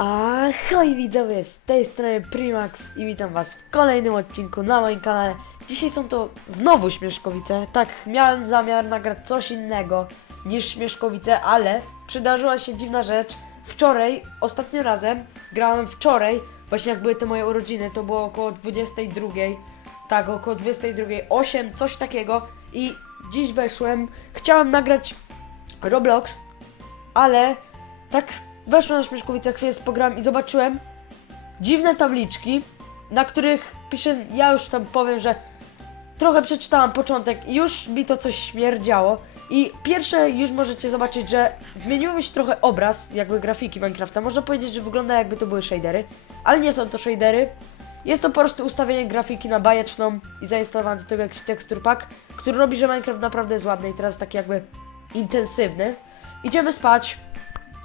Ahoj widzowie, z tej strony Primax i witam was w kolejnym odcinku na moim kanale. Dzisiaj są to znowu Śmieszkowice. Tak, miałem zamiar nagrać coś innego niż Śmieszkowice, ale przydarzyła się dziwna rzecz. Wczoraj, ostatnim razem, grałem wczoraj, właśnie jak były te moje urodziny, to było około 22. Tak, około 22, 8, coś takiego i dziś weszłem, chciałem nagrać Roblox, ale tak weszłem na Śmieszkowicę, chwilę pograłem i zobaczyłem dziwne tabliczki, na których piszę, ja już tam powiem, że trochę przeczytałam początek i już mi to coś śmierdziało. I pierwsze już możecie zobaczyć, że zmienił mi się trochę obraz, jakby grafiki Minecrafta. Można powiedzieć, że wygląda jakby to były shadery, ale nie są to shadery. Jest to po prostu ustawienie grafiki na bajeczną i zainstalowany do tego jakiś tekstur pack, który robi, że Minecraft naprawdę jest ładny i teraz taki jakby intensywny. Idziemy spać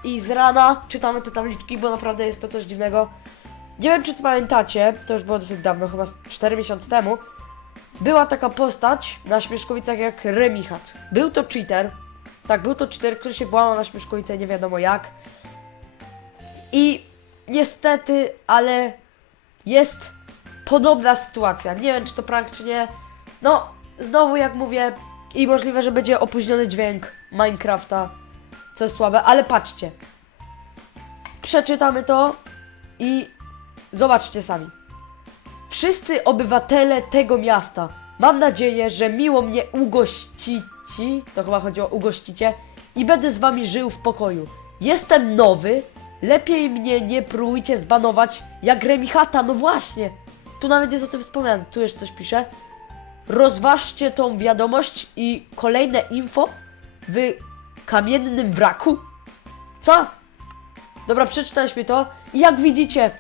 i z rana czytamy te tabliczki, bo naprawdę jest to coś dziwnego. Nie wiem, czy pamiętacie, to już było dosyć dawno, chyba z 4 miesiące temu. Była taka postać na Śmieszkowicach jak Remichat. Był to cheater. Tak, był to cheater, który się włamał na Śmieszkowice nie wiadomo jak. I niestety, ale jest podobna sytuacja. Nie wiem, czy to prank, czy nie. No, znowu jak mówię, i możliwe, że będzie opóźniony dźwięk Minecrafta, co jest słabe, ale patrzcie. Przeczytamy to i zobaczcie sami. Wszyscy obywatele tego miasta, mam nadzieję, że miło mnie ugościci, to chyba chodzi o ugościcie, i będę z wami żył w pokoju. Jestem nowy, lepiej mnie nie próbujcie zbanować jak Remichata, no właśnie. Tu nawet jest o tym wspomniane, tu jeszcze coś pisze. Rozważcie tą wiadomość i kolejne info w kamiennym wraku. Co? Dobra, przeczytaliśmy to i jak widzicie,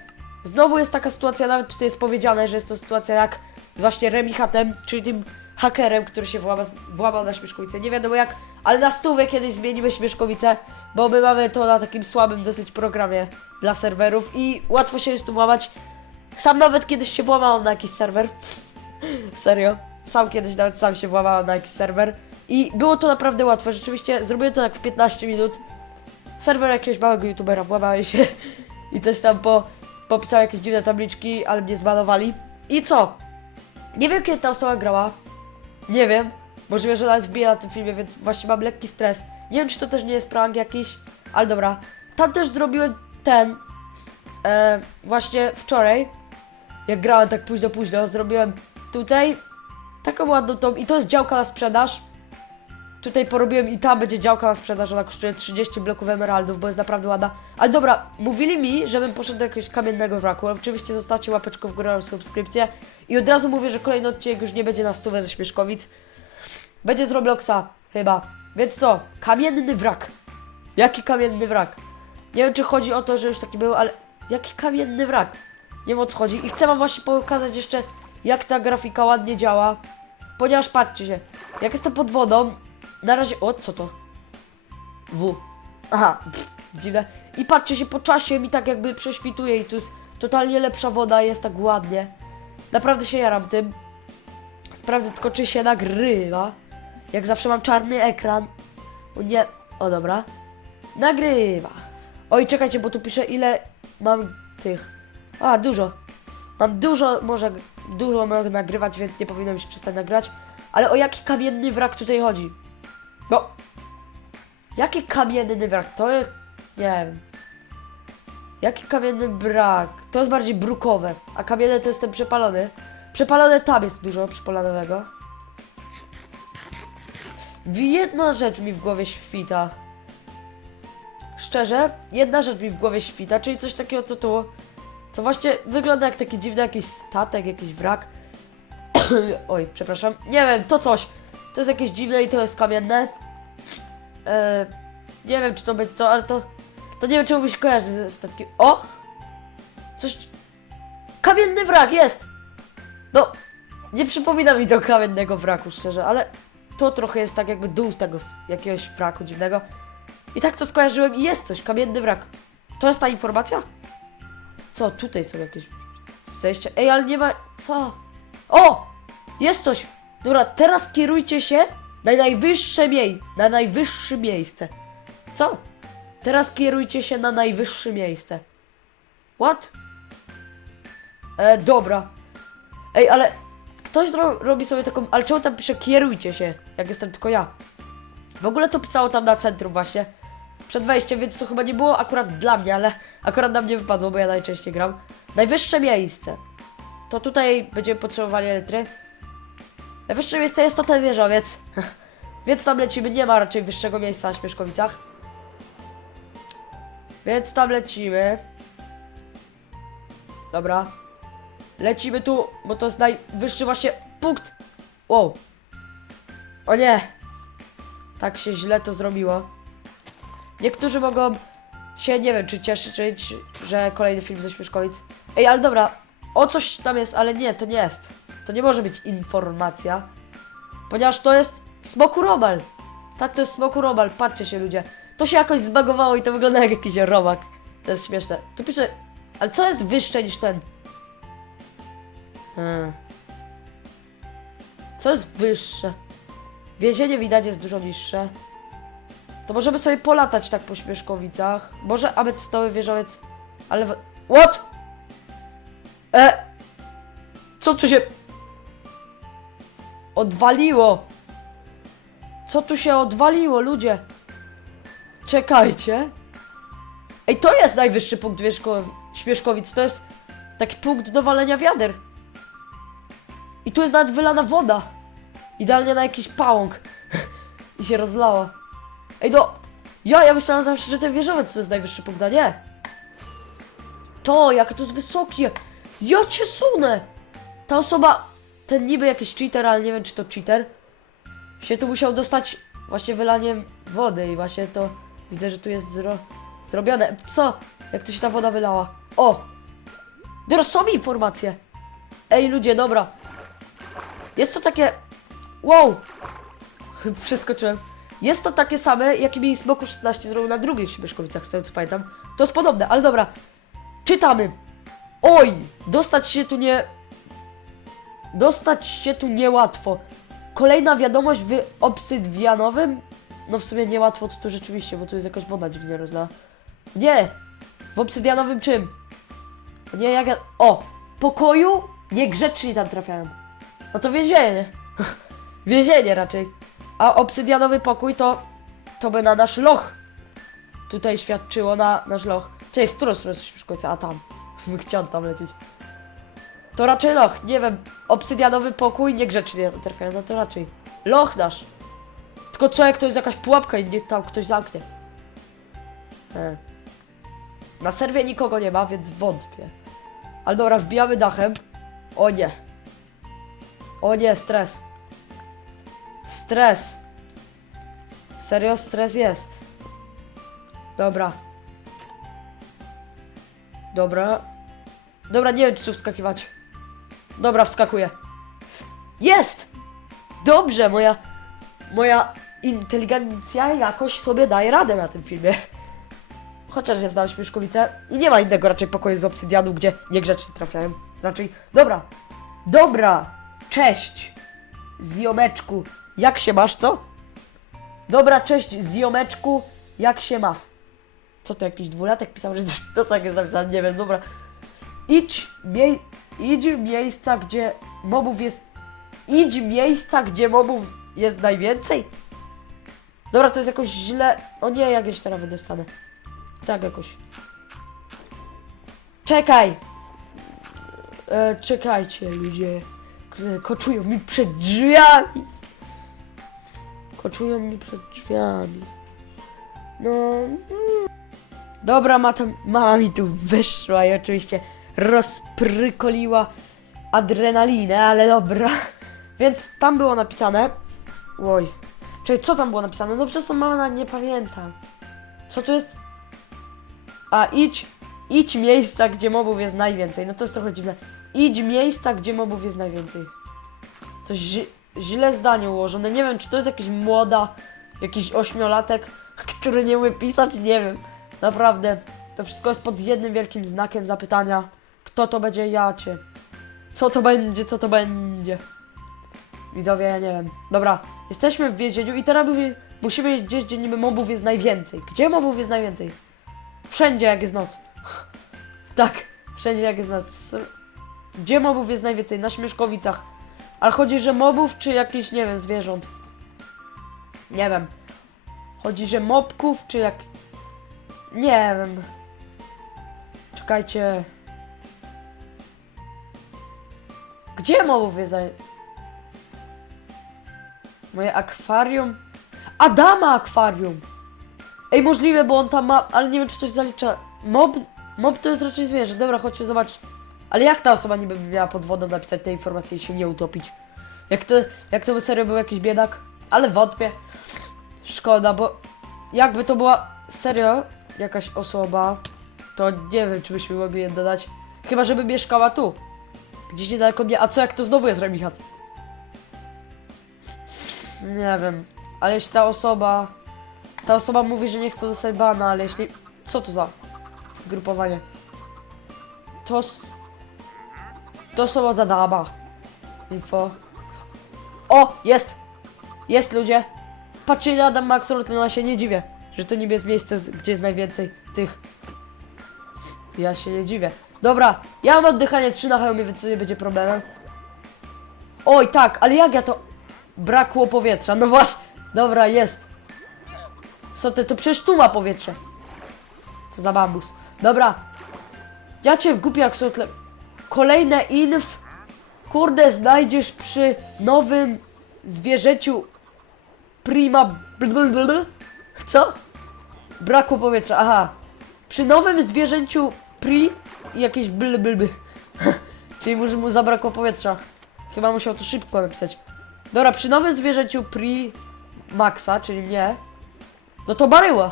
znowu jest taka sytuacja, nawet tutaj jest powiedziane, że jest to sytuacja jak z właśnie Remichatem, czyli tym hakerem, który się włama, włamał na Śmieszkowice. Nie wiadomo jak, ale na stówę kiedyś zmienimy Śmieszkowice, bo my mamy to na takim słabym dosyć programie dla serwerów i łatwo się jest tu włamać. Sam nawet kiedyś się włamałem na jakiś serwer. Serio. Sam kiedyś nawet sam się włamałem na jakiś serwer. I było to naprawdę łatwe. Rzeczywiście zrobiłem to tak w 15 minut. Serwer jakiegoś małego youtubera włamałem się i coś tam po, popisał jakieś dziwne tabliczki, ale mnie zbanowali. I co? Nie wiem kiedy ta osoba grała. Nie wiem. Możliwe, że nawet wbije na tym filmie, więc właśnie mam lekki stres. Nie wiem, czy to też nie jest prank jakiś, ale dobra. Tam też zrobiłem ten. E, właśnie wczoraj, jak grałem tak późno, późno, zrobiłem tutaj taką ładną tą. I to jest działka na sprzedaż. Tutaj porobiłem i tam będzie działka na sprzedaż, ona kosztuje 30 bloków emeraldów, bo jest naprawdę ładna. Ale dobra, mówili mi, żebym poszedł do jakiegoś kamiennego wraku. Oczywiście zostawcie łapeczkę w górę oraz subskrypcję. I od razu mówię, że kolejny odcinek już nie będzie na stówę ze Śmieszkowic. Będzie z Robloxa, chyba. Więc co? Kamienny wrak. Jaki kamienny wrak? Nie wiem, czy chodzi o to, że już taki był, ale jaki kamienny wrak? Nie wiem o co chodzi. I chcę wam właśnie pokazać jeszcze, jak ta grafika ładnie działa. Ponieważ patrzcie się, jak jestem pod wodą, na razie. O, co to? W. Aha, pff, dziwne. I patrzcie się po czasie mi tak jakby prześwituje i tu jest totalnie lepsza woda, jest tak ładnie. Naprawdę się jaram tym. Sprawdzę tylko, czy się nagrywa. Jak zawsze mam czarny ekran. O nie. O dobra. Nagrywa. Oj, czekajcie, bo tu pisze ile mam tych. A, dużo. Mam dużo, może dużo mogę nagrywać, więc nie powinienem się przestać nagrywać. Ale o jaki kamienny wrak tutaj chodzi? No. Jaki kamienny wrak? To jest... Nie wiem. Jaki kamienny brak? To jest bardziej brukowe, a kamienne to jest ten przepalony. Przepalone tam jest dużo przepalonego. Jedna rzecz mi w głowie świta. Szczerze, jedna rzecz mi w głowie świta, czyli coś takiego co tu, co właśnie wygląda jak taki dziwny jakiś statek, jakiś wrak. Oj, przepraszam. Nie wiem, to coś. To jest jakieś dziwne i to jest kamienne. E, nie wiem, czy to będzie to, ale to... To nie wiem, czemu mi się kojarzy ze statkiem. O! Coś... Kamienny wrak, jest! No, nie przypomina mi to kamiennego wraku, szczerze, ale to trochę jest tak jakby dół tego jakiegoś wraku dziwnego. I tak to skojarzyłem i jest coś, kamienny wrak. To jest ta informacja? Co, tutaj są jakieś zejścia. Ej, ale nie ma... Co? O! Jest coś! Dobra, teraz kierujcie się na najwyższe miejsce. Na najwyższe miejsce. Co? Teraz kierujcie się na najwyższe miejsce. What? E, dobra. Ej, ale ktoś zro- robi sobie taką, ale czemu tam pisze kierujcie się, jak jestem tylko ja? W ogóle to pisało tam na centrum właśnie, przed wejściem, więc to chyba nie było akurat dla mnie, ale akurat na mnie wypadło, bo ja najczęściej gram. Najwyższe miejsce. To tutaj będziemy potrzebowali elektry. Najwyższe miejsce jest to ten wieżowiec. Więc tam lecimy, nie ma raczej wyższego miejsca na Śmieszkowicach. Więc tam lecimy. Dobra. Lecimy tu, bo to jest najwyższy właśnie punkt. Wow. O nie. Tak się źle to zrobiło. Niektórzy mogą się, nie wiem, czy cieszyć, że kolejny film ze Śmieszkowic. Ej, ale dobra, o coś tam jest, ale nie, to nie jest. To nie może być informacja. Ponieważ to jest smoku robal. Tak, to jest smoku robal. Patrzcie się ludzie. To się jakoś zbagowało i to wygląda jak jakiś robak. To jest śmieszne. Tu pisze, ale co jest wyższe niż ten? Hmm. Co jest wyższe? Więzienie widać jest dużo niższe. To możemy sobie polatać tak po Śmieszkowicach. Może aby stoły wieżowiec, ale... What? E! Co tu się... Odwaliło! Co tu się odwaliło, ludzie? Czekajcie. Ej, to jest najwyższy punkt wierzko... Śmieszkowic. To jest taki punkt do walenia wiader. I tu jest nawet wylana woda. Idealnie na jakiś pałąk. I się rozlała. Ej, no. Ja, ja myślałem zawsze, że ten wieżowiec to jest najwyższy punkt, a nie. To, jak to jest wysokie. Ja cię sunę. Ta osoba, ten niby jakiś cheater, ale nie wiem, czy to cheater, się tu musiał dostać właśnie wylaniem wody i właśnie to widzę, że tu jest zro... zrobione. Co? Jak to się ta woda wylała? O! Teraz są informacje. Ej, ludzie, dobra. Jest to takie... Wow! Przeskoczyłem. Jest to takie same, jakie mi Smoku 16 zrobił na drugich Śmieszkowicach, z tego co pamiętam. To jest podobne, ale dobra. Czytamy. Oj! Dostać się tu nie... Dostać się tu niełatwo. Kolejna wiadomość w obsydianowym. No w sumie niełatwo to tu rzeczywiście, bo tu jest jakaś woda dziwnie rozlała. Nie! W obsydianowym czym? Nie, jak ja... O! Pokoju? Niegrzeczni tam trafiają. No to więzienie. więzienie raczej. A obsydianowy pokój to... To by na nasz loch. Tutaj świadczyło na nasz loch. Czyli w którą stronę w końcu? A tam. Chciałem tam lecieć. To raczej loch, nie wiem. Obsydianowy pokój, niegrzecznie trafiają, no to raczej. Loch nasz. Tylko co jak to jest jakaś pułapka i niech tam ktoś zamknie. E. Na serwie nikogo nie ma, więc wątpię. Ale dobra, wbijamy dachem. O nie. O nie, stres. Stres. Serio, stres jest. Dobra. Dobra. Dobra, nie wiem, czy tu wskakiwać. Dobra, wskakuję. Jest! Dobrze, moja... Moja inteligencja jakoś sobie daje radę na tym filmie. Chociaż ja znam Śmieszkowice i nie ma innego raczej pokoju z obsydianu, gdzie niegrzeczni trafiają. Raczej... Dobra. Dobra. Cześć. Zjomeczku. Jak się masz, co? Dobra, cześć, zjomeczku. Jak się masz? Co to, jakiś dwulatek pisał, że to tak jest napisane? Nie wiem, dobra. Idź, mie idź miejsca, gdzie mobów jest... Idź miejsca, gdzie mobów jest najwięcej? Dobra, to jest jakoś źle... O nie, jak jeszcze nawet dostanę. Tak jakoś. Czekaj! E, czekajcie, ludzie. Koczują mi przed drzwiami. Koczują mi przed drzwiami. No. mm. Dobra, mata, mama mi tu wyszła i oczywiście rozprykoliła adrenalinę, ale dobra. Więc tam było napisane. Oj. Czekaj, co tam było napisane? No przez to mama nawet nie pamiętam. Co tu jest? A idź, idź miejsca, gdzie mobów jest najwięcej. No to jest trochę dziwne. Idź miejsca, gdzie mobów jest najwięcej. Zi- źle zdanie ułożone. Nie wiem, czy to jest jakiś młoda, jakiś ośmiolatek, który nie umie pisać, nie wiem. Naprawdę. To wszystko jest pod jednym wielkim znakiem zapytania. Kto to będzie jacie? Co to będzie, co to będzie? Widzowie, ja nie wiem. Dobra, jesteśmy w więzieniu i teraz mówię, musimy iść gdzieś, gdzie niby mobów jest najwięcej. Gdzie mobów jest najwięcej? Wszędzie, jak jest noc. Tak, wszędzie jak jest nas. Gdzie mobów jest najwięcej? Na Śmieszkowicach. Ale chodzi, że mobów, czy jakieś, nie wiem, zwierząt? Nie wiem. Chodzi, że mobków, czy jak... Nie wiem. Czekajcie. Gdzie jest? naj- Moje akwarium? Adama akwarium! Ej, możliwe, bo on tam ma, ale nie wiem, czy coś zalicza. Mob, mob to jest raczej zwierzę. Dobra, chodźmy zobaczyć. Ale jak ta osoba niby miała pod wodą napisać te informacje i się nie utopić? Jak to, jak to by serio był jakiś biedak? Ale wątpię. Szkoda, bo jakby to była serio jakaś osoba, to nie wiem, czy byśmy mogli je dodać. Chyba, żeby mieszkała tu. Gdzieś niedaleko mnie. A co jak to znowu jest Remichat? Nie wiem. Ale jeśli ta osoba... Ta osoba mówi, że nie chce dostać bana, ale jeśli... Co to za zgrupowanie? To... To osoba za dama. Info. O! Jest! Jest ludzie! Patrzcie na Adam Maxolotl, ja się nie dziwię, że to niby jest miejsce, gdzie jest najwięcej tych. Ja się nie dziwię. Dobra, ja mam oddychanie 3 na hełmie, więc to nie będzie problemem. Oj, tak, ale jak ja to... Brakło powietrza, no właśnie. Dobra, jest. Co ty, to przecież tu ma powietrze. Co za bambus. Dobra. Ja cię głupi jak sotle. Kolejne inf. Kurde, znajdziesz przy nowym zwierzęciu prima... Co? Brakło powietrza, aha. Przy nowym zwierzęciu pri... i jakieś blblby. Czyli może mu zabrakło powietrza. Chyba musiał to szybko napisać. Dobra, przy nowym zwierzęciu pri... Maxa, czyli mnie. No to baryła.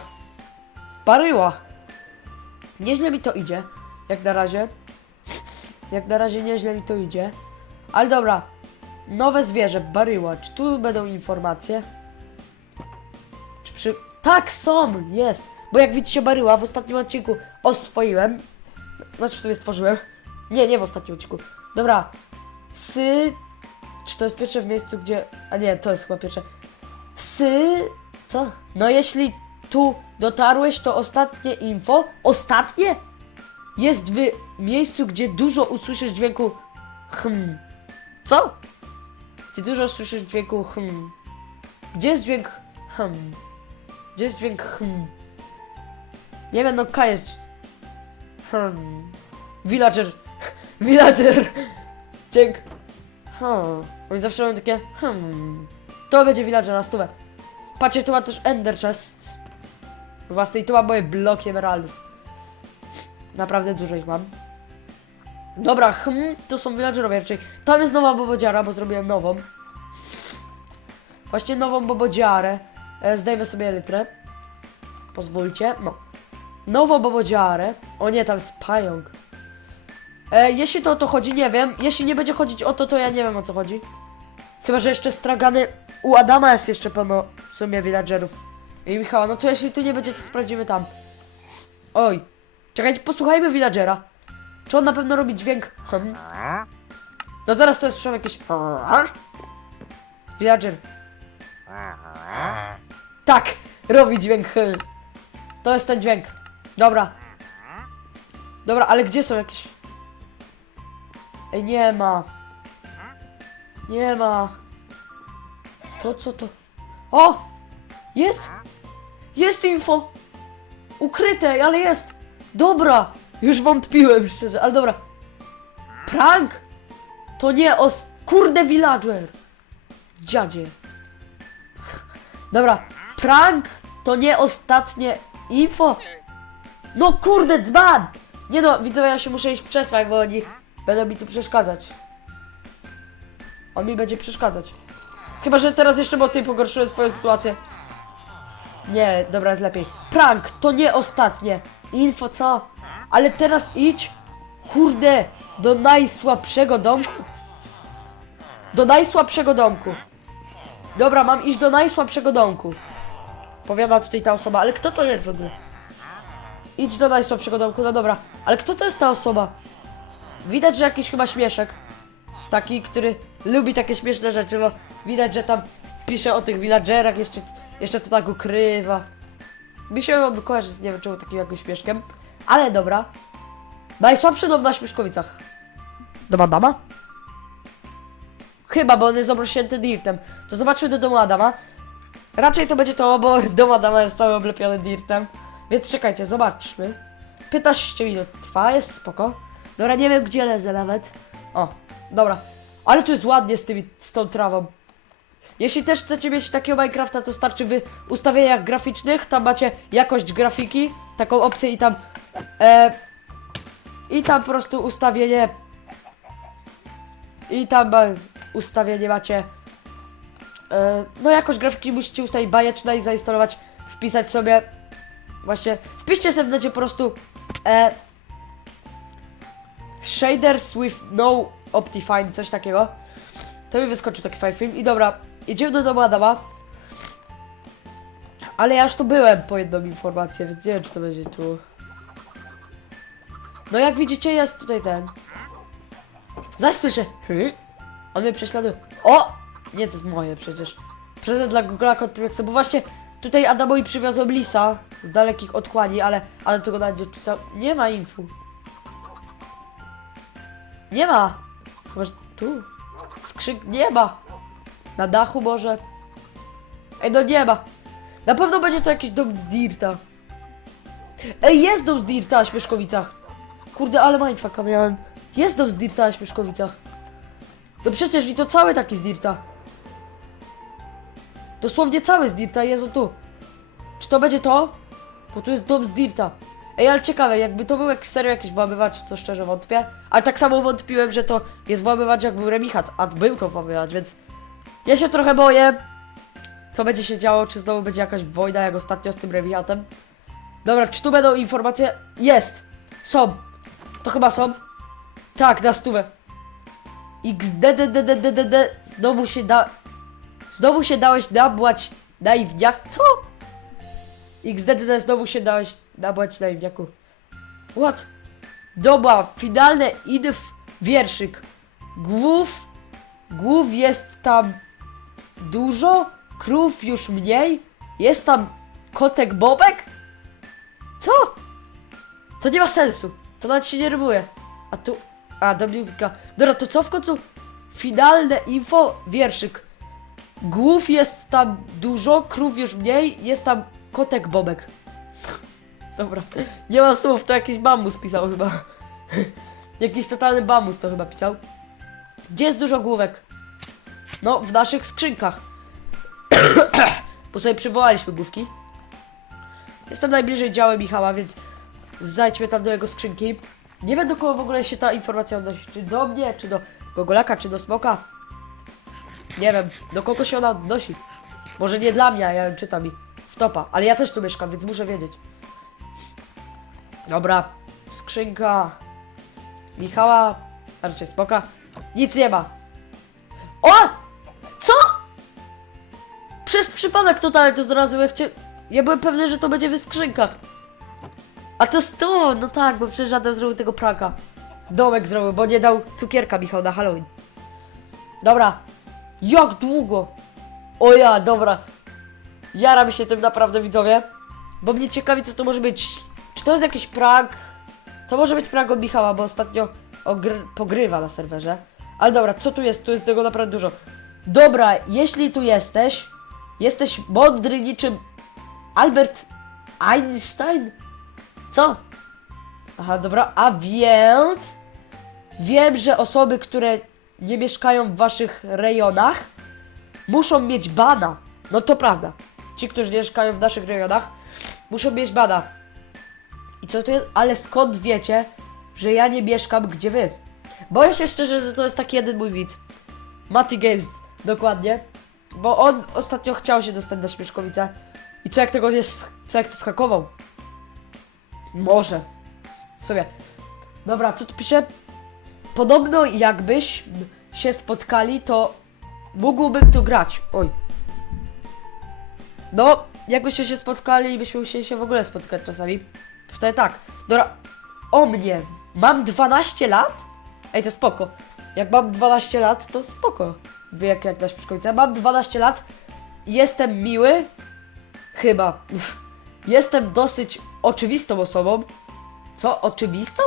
Baryła. Nieźle mi to idzie. Jak na razie. Jak na razie nieźle mi to idzie. Ale dobra. Nowe zwierzę, baryła. Czy tu będą informacje? Czy przy... Tak, są! Jest! Bo jak widzicie, baryła w ostatnim odcinku oswoiłem. Znaczy sobie stworzyłem. Nie, nie w ostatnim odcinku. Dobra. Sy... Czy to jest pierwsze w miejscu, gdzie... A nie, to jest chyba pierwsze. Sy... Co? No jeśli tu dotarłeś, to ostatnie info... Ostatnie? Jest w miejscu, gdzie dużo usłyszysz dźwięku... Hm. Co? Gdzie dużo słyszysz dźwięku hm. Gdzie jest dźwięk hm? Gdzie jest dźwięk hm? Nie wiem, no K jest... Hmm. Villager. Villager. Dźwięk... Hmm. Oni zawsze robią takie hmm. To będzie villager na stówę. Patrzcie, tu ma też Ender Chest. Własnej, i tu ma moje bloki emeraldów. Naprawdę dużo ich mam. Dobra, hmm, to są villagerowie raczej. Tam jest nowa bobodziara, bo zrobiłem nową. Właśnie nową bobodziarę. E, zdejmę sobie litrę. Pozwólcie. No. Nową bobodziarę. O nie, tam jest pająk. E, jeśli to o to chodzi, nie wiem. Jeśli nie będzie chodzić o to, to ja nie wiem o co chodzi. Chyba, że jeszcze stragany... U Adama jest jeszcze pełno w sumie villagerów. I Michała, no to jeśli tu nie będzie, to sprawdzimy tam. Oj. Czekajcie, posłuchajmy villagera. Czy on na pewno robi dźwięk? Hmm. No teraz to jest słyszałem jakieś... Villager. Tak, robi dźwięk. To jest ten dźwięk. Dobra. Dobra, ale gdzie są jakieś... Ej, nie ma. Nie ma. To co to? O! Jest! Jest info! Ukryte, ale jest! Dobra! Już wątpiłem szczerze, ale dobra. Prank! To nie os... Kurde villager! Dziadzie. Dobra, prank to nie ostatnie info. No kurde, dzban! Nie no, widzowie, ja się muszę iść przesłać, bo oni będą mi tu przeszkadzać. On mi będzie przeszkadzać. Chyba, że teraz jeszcze mocniej pogorszyłem swoją sytuację. Nie, dobra, jest lepiej. Prank, to nie ostatnie. Info co? Ale teraz idź, kurde, do najsłabszego domku. Do najsłabszego domku. Dobra, mam iść do najsłabszego domku. Powiada tutaj ta osoba, ale kto to jest w ogóle? Idź do najsłabszego domku, no dobra. Ale kto to jest ta osoba? Widać, że jakiś chyba śmieszek. Taki, który lubi takie śmieszne rzeczy, bo widać, że tam pisze o tych villagerach, jeszcze, jeszcze to tak ukrywa. Mi się on kojarzy z nie wiem czemu takim jakimś śmieszkiem. Ale dobra. Najsłabszy dom na Śmieszkowicach. Dom Adama? Chyba, bo on jest obrośnięty dirtem. To zobaczmy do domu Adama. Raczej to będzie to, bo dom Adama jest cały oblepiony dirtem. Więc czekajcie, zobaczmy. 15 minut trwa, jest spoko. Dobra, nie wiem gdzie lezę nawet. O, dobra. Ale tu jest ładnie z, tymi, z tą trawą. Jeśli też chcecie mieć takiego Minecrafta, to starczy w ustawieniach graficznych. Tam macie jakość grafiki, taką opcję i tam. E, I tam po prostu ustawienie. I tam e, ustawienie macie. E, no, jakość grafiki musicie ustawić bajeczna i zainstalować, wpisać sobie. Właśnie, wpiszcie sobie w necie po prostu. E, shaders with no Optifine, coś takiego. To mi wyskoczy taki fajny film. I dobra, jedziemy do domu Adama. Ale ja już tu byłem po jedną informację, więc nie wiem, czy to będzie tu. No jak widzicie, jest tutaj ten. Zaś słyszę. Hmm? On mnie prześladuje. O! Nie, to jest moje przecież. Prezent dla Google'a od Primexa, bo właśnie tutaj Adamowi przywiozłem lisa z dalekich odkłani, ale, ale tego nawet nie pisał. Nie ma infu. Nie ma. Chyba, że tu. Skrzyk nie ma. Na dachu może. Ej, no nie ma. Na pewno będzie to jakiś dom z Dirta. Ej, jest dom z Dirta na Śmieszkowicach. Kurde, ale mindfucka miałem. Jest dom z Dirta na Śmieszkowicach. No przecież i to cały taki z Dirta. Dosłownie cały z Dirta jest tu. Czy to będzie to? Bo tu jest dom z Dirta. Ej, ale ciekawe, jakby to był jak serio jakiś włamywacz, co szczerze wątpię. Ale tak samo wątpiłem, że to jest włamywacz jak był Remichat, a był to włamywacz, więc... Ja się trochę boję, co będzie się działo, czy znowu będzie jakaś wojna jak ostatnio z tym Remichatem. Dobra, czy tu będą informacje? Jest! Są! To chyba są? Tak, na stówę. XDDDDDD Znowu się da... Znowu się dałeś nabłać naiwniak... Co? XDDD znowu się dałeś nabłać naiwniaku. What? Dobra, finalne inf wierszyk. Głów... Głów jest tam dużo, krów już mniej, jest tam kotek Bobek? Co? To nie ma sensu. To nawet się nie rymuje. A tu... A, Dominika. Dobra, to co w końcu? Finalne info, wierszyk. Głów jest tam dużo, krów już mniej, jest tam kotek Bobek. Dobra, nie ma słów, to jakiś bambus pisał chyba. jakiś totalny bambus to chyba pisał. Gdzie jest dużo główek? No, w naszych skrzynkach. Bo sobie przywołaliśmy główki. Jestem najbliżej działa Michała, więc zajdźmy tam do jego skrzynki. Nie wiem do kogo w ogóle się ta informacja odnosi. Czy do mnie, czy do Gogolaka, czy do Smoka. Nie wiem, do kogo się ona odnosi. Może nie dla mnie, a ja ją czytam i w topa. Ale ja też tu mieszkam, więc muszę wiedzieć. Dobra, skrzynka Michała, a raczej Smoka. Nic nie ma. O! Co? Przez przypadek totalnie to znalazłem, jak cię... Ja byłem pewny, że to będzie w skrzynkach. A to jest tu! No tak, bo przecież Adam zrobił tego pranka. Domek zrobił, bo nie dał cukierka Michał na Halloween. Dobra. Jak długo? O ja, dobra. Jaram się tym naprawdę, widzowie. Bo mnie ciekawi, co to może być. Czy to jest jakiś prank? To może być prank od Michała, bo ostatnio ogry- pogrywa na serwerze. Ale dobra, co tu jest? Tu jest tego naprawdę dużo. Dobra, jeśli tu jesteś, jesteś mądry niczym Albert Einstein? Co? Aha, dobra, a więc wiem, że osoby, które nie mieszkają w waszych rejonach, muszą mieć bana. No to prawda. Ci, którzy mieszkają w naszych rejonach, muszą mieć bana. I co to jest? Ale skąd wiecie, że ja nie mieszkam gdzie wy? Boję się szczerze, że to jest taki jeden mój widz. Mati Games, dokładnie. Bo on ostatnio chciał się dostać na Śmieszkowice. I co jak tego co jak to skakował? Może. Sobie. Dobra, co tu pisze? Podobno jakbyś się spotkali, to mógłbym tu grać. Oj. No, jakbyśmy się spotkali i byśmy musieli się w ogóle spotkać czasami. Wtedy tak. Dobra, o mnie. Mam 12 lat? Ej, to spoko. Jak mam 12 lat, to spoko. Wy jak, jak dasz przeszkodzica. Mam 12 lat, jestem miły. Chyba. Jestem dosyć oczywistą osobą. Co? Oczywistą?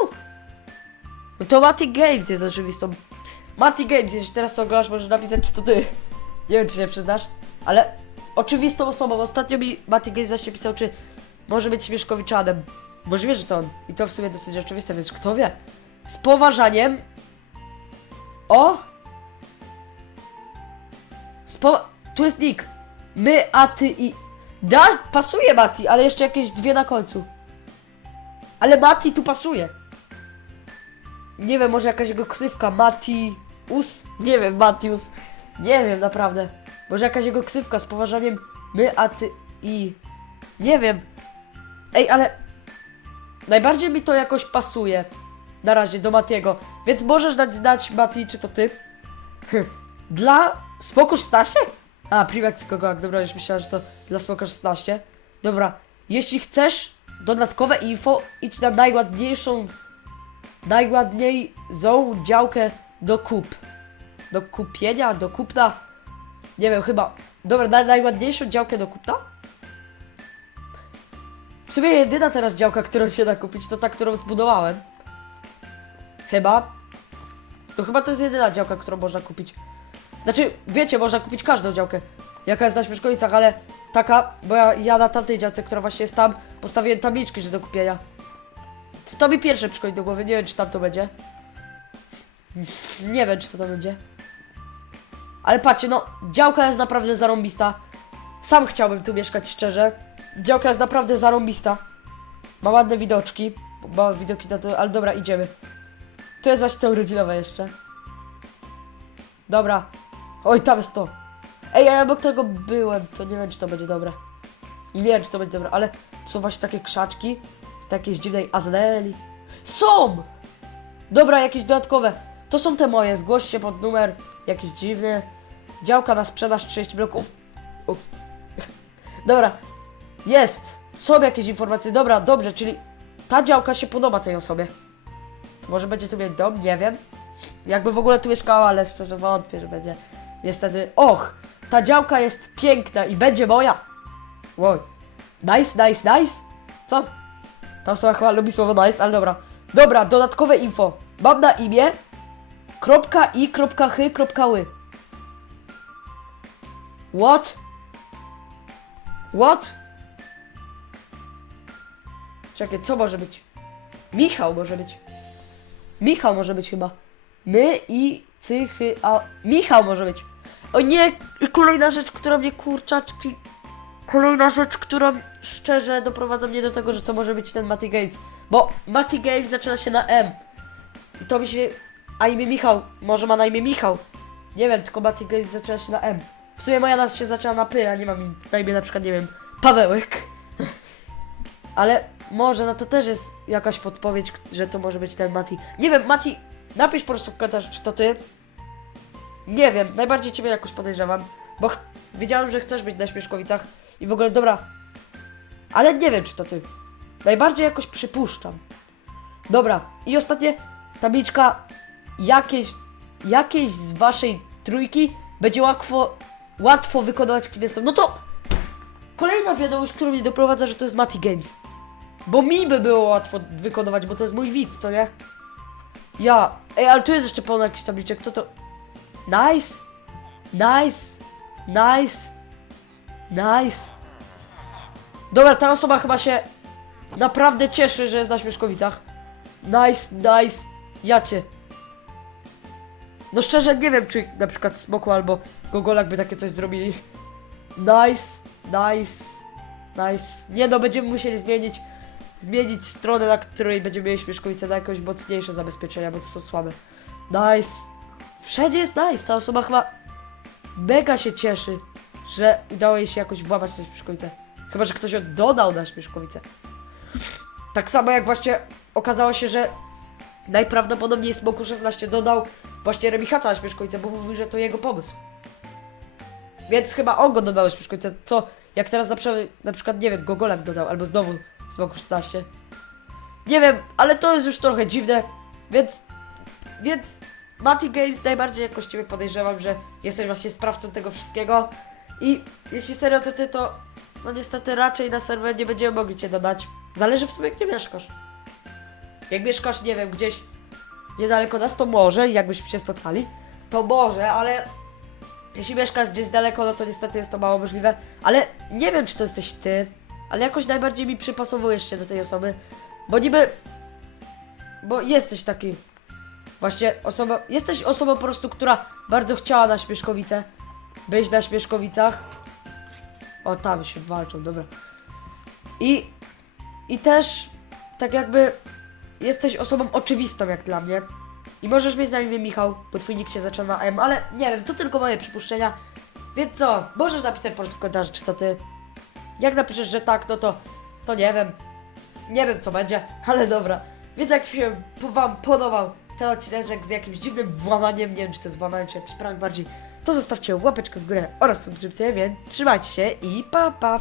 No to Mati Games jest oczywistą. Mati Games, jeśli teraz to oglądasz, możesz napisać, czy to ty. Nie wiem, czy się przyznasz, ale oczywistą osobą. Ostatnio mi Mati Games właśnie pisał, czy może być Śmieszkowiczanem. Możliwe, że to on. I to w sumie dosyć oczywiste, więc kto wie. Z poważaniem. O! Spo... Tu jest nick. My, a ty i... Da, pasuje Mati, ale jeszcze jakieś dwie na końcu. Ale Mati tu pasuje. Nie wiem, może jakaś jego ksywka. Matius? Nie wiem, Matius. Nie wiem, naprawdę. Może jakaś jego ksywka z poważaniem my, a ty i... Nie wiem. Ej, ale... Najbardziej mi to jakoś pasuje. Na razie, do Matiego. Więc możesz dać znać, Mati, czy to ty? Dla... Spoko 16? A, Primax Kogak, dobra, już myślałem, że to dla Spoko 16. Dobra, jeśli chcesz dodatkowe info, idź na najładniejszą, najładniejszą działkę do kup. Do kupienia, do kupna? Nie wiem, chyba. Dobra, na, najładniejszą działkę do kupna? W sumie jedyna teraz działka, którą się da kupić, to ta, którą zbudowałem. Chyba. To chyba to jest jedyna działka, którą można kupić. Znaczy, wiecie, można kupić każdą działkę, jaka jest na Śmieszkowicach, ale taka, bo ja, ja na tamtej działce, która właśnie jest tam, postawiłem tabliczki, że do kupienia. To mi pierwsze przychodzi do głowy, nie wiem, czy tam to będzie. Nie wiem, czy to tam będzie. Ale patrzcie, no, działka jest naprawdę zarąbista. Sam chciałbym tu mieszkać, szczerze. Działka jest naprawdę zarąbista. Ma ładne widoczki, ma widoki na to, ale dobra, idziemy. To jest właśnie to urodzinowe jeszcze. Dobra. Oj, tam jest to. Ej, ja obok tego byłem, to nie wiem, czy to będzie dobre. Nie wiem, czy to będzie dobre, ale są właśnie takie krzaczki z takiej dziwnej azneli. Są! Dobra, jakieś dodatkowe. To są te moje, zgłoście pod numer jakiś dziwny. Działka na sprzedaż 30 bloków. Uf. Dobra, jest. Są jakieś informacje. Dobra, dobrze, czyli ta działka się podoba tej osobie. Może będzie tu mieć dom, nie wiem. Jakby w ogóle tu mieszkała, ale szczerze wątpię, że będzie. Niestety. Och! Ta działka jest piękna i będzie moja! Oj. Nice, nice, nice! Co? Ta osoba chyba lubi słowo nice, ale dobra. Dobra, dodatkowe info. Mam na imię kropka i kropka chy kropka ły. What? What? Czekaj, co może być? Michał może być. Michał może być chyba. My i cychy, a Michał może być. O nie, i kolejna rzecz, która mnie kurczaczki. Kolejna rzecz, która szczerze doprowadza mnie do tego, że to może być ten Matty Games. Bo Matty Games zaczyna się na M. I to mi się. A imię Michał. Może ma na imię Michał. Nie wiem, tylko Matty Games zaczyna się na M. W sumie moja nazwa się zaczęła na P, a nie mam na imię na przykład, nie wiem, Pawełek. Ale może, no to też jest jakaś podpowiedź, że to może być ten Mati. Nie wiem, Mati, napisz po prostu w komentarzu, czy to ty. Nie wiem, najbardziej ciebie jakoś podejrzewam, bo wiedziałem, że chcesz być na Śmieszkowicach i w ogóle, dobra. Ale nie wiem, czy to ty. Najbardziej jakoś przypuszczam. Dobra, i ostatnie, tabliczka, jakieś, jakieś z waszej trójki będzie łatwo, łatwo wykonywać kwestię. No to kolejna wiadomość, która mnie doprowadza, że to jest Mati Games. Bo mi by było łatwo wykonywać, bo to jest mój widz, co nie? Ja. Ej, ale tu jest jeszcze pełno jakichś tabliczek. Co to? Nice. Nice. Nice. Nice. Dobra, ta osoba chyba się naprawdę cieszy, że jest na Śmieszkowicach. Nice, nice. Ja cię. No szczerze nie wiem, czy na przykład Smoku albo Gogolak by takie coś zrobili. Nice, nice, nice. Nie no, będziemy musieli zmienić zmienić stronę, na której będziemy mieli Śmieszkowice na jakieś mocniejsze zabezpieczenia, bo to są słabe. Nice. Wszędzie jest nice. Ta osoba chyba mega się cieszy, że udało jej się jakoś włamać na Śmieszkowice. Chyba, że ktoś ją dodał na Śmieszkowice. Tak samo jak właśnie okazało się, że najprawdopodobniej Smoku 16 dodał właśnie Remichata na Śmieszkowice, bo mówił, że to jego pomysł. Więc chyba on go dodał na Śmieszkowice. Co, jak teraz na na przykład nie wiem, Gogolak dodał, albo znowu Smoku 16. Nie wiem, ale to jest już trochę dziwne, więc... Więc... Mati Games najbardziej jakoś Ciebie podejrzewam, że jesteś właśnie sprawcą tego wszystkiego. I jeśli serio to Ty, to... No niestety raczej na serwer nie będziemy mogli Cię dodać. Zależy w sumie gdzie mieszkasz. Jak mieszkasz, nie wiem, gdzieś niedaleko nas, to może, jakbyśmy się spotkali, to może, ale jeśli mieszkasz gdzieś daleko, no to niestety jest to mało możliwe. Ale nie wiem, czy to jesteś ty, ale jakoś najbardziej mi przypasowujesz się do tej osoby, bo niby, bo jesteś taki, właśnie osoba, jesteś osobą po prostu, która bardzo chciała na Śmieszkowice, być na Śmieszkowicach. O, tam się walczą, dobra. I, i też, tak jakby, jesteś osobą oczywistą jak dla mnie. I możesz mieć na imię Michał, bo twój nick się zaczyna na M, ale nie wiem, to tylko moje przypuszczenia. Więc co, możesz napisać po prostu w komentarzu, czy to ty. Jak napiszesz, że tak, no to, to nie wiem. Nie wiem, co będzie, ale dobra. Więc jak się wam podobał ten odcinek z jakimś dziwnym włamaniem, nie wiem, czy to jest włamanie, czy jakiś prank bardziej, to zostawcie łapeczkę w górę oraz subskrypcję, więc trzymajcie się i pa pa!